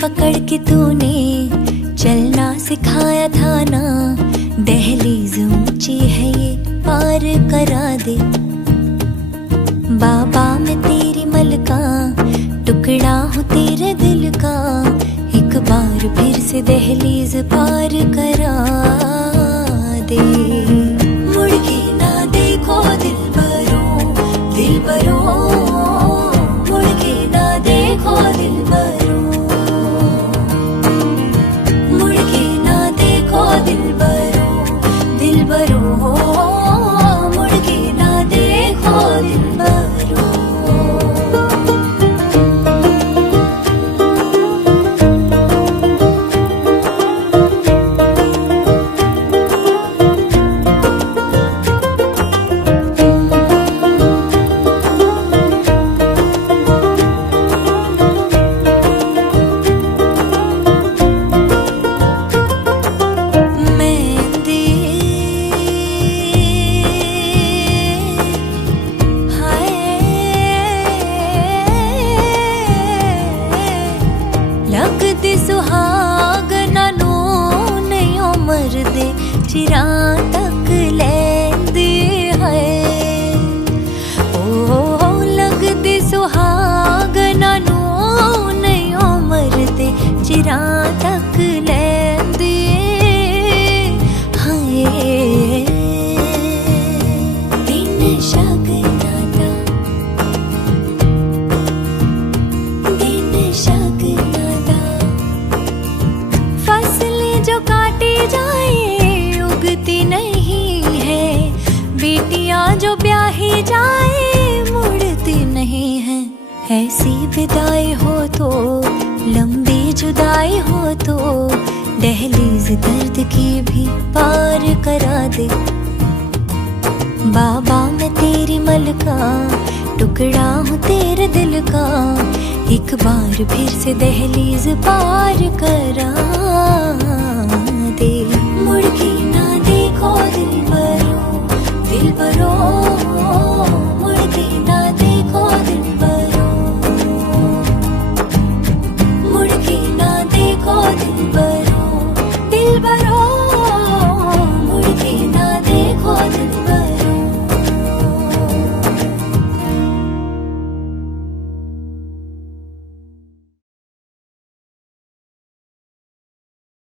पकड़ के तूने चलना सिखाया था ना, दहलीज ऊंची है ये पार करा दे। बाबा मैं तेरी मलका, टुकड़ा हूँ तेरे दिल का, एक बार फिर से दहलीज पार करा दे। मुड़ के ना देखो दिलबरों, दिलबरों, मुड़ के ना देखो दिलबरों, मुड़ के ना देखो दिलबरों, दिलबरों, मुड़ के ना देखो दिलबरों। लगदी सुहागना नू नहीं उमर दे, चिरा तक लैंदी है। ओ लगदी सुहागना नू नहीं उमर दे, चिरा तक लैंदी है। दिन शगना दा, दिन शगना दा, फसलें जो काटी जाए उगती नहीं है, बेटियां जो ब्याही जाए मुड़ती नहीं है। ऐसी विदाई हो तो, लंबी जुदाई हो तो, दहलीज दर्द की भी पार करा दे। बाबा मैं तेरी मलका, टुकड़ा हूँ तेरे दिल का, एक बार फिर से दहलीज पार करा